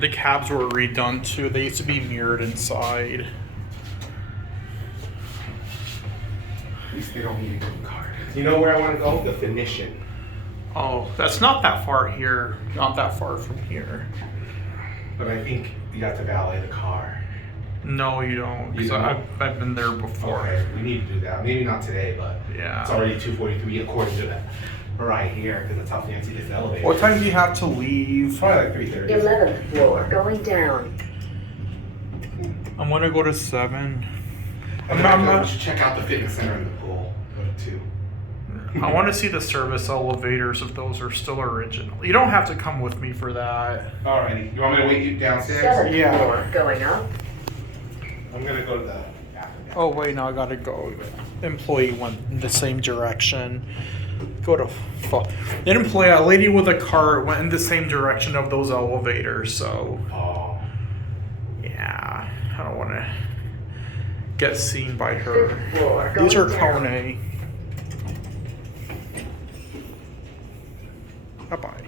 The cabs were redone too. They used to be mirrored inside. At least they don't need a good card. You know where I want to go? The Phoenician. Oh, that's not that far here. Not that far from here. But I think you got to valet the car. No, you don't. You Because don't? I've been there before. Okay, we need to do that. Maybe not today, but Yeah. it's already 2:43 according to that. Right here, because that's how fancy this elevator. What time do you have to leave? Probably like 3:30. 11th floor, going down. I'm gonna go to 7. I'm not. We should check out the fitness center and the pool. Go to 2. I want to see the service elevators if those are still original. You don't have to come with me for that. Alrighty. You want me to wait you downstairs? 7th Yeah. floor, going up. I'm gonna go to the bathroom. Oh wait, no, I gotta go. Employee went in the same direction. Go to fuck. An employee, a lady with a cart went in the same direction of those elevators. So Oh. yeah, I don't want to get seen by her. 5th floor, going These are down. Kone. Bye bye.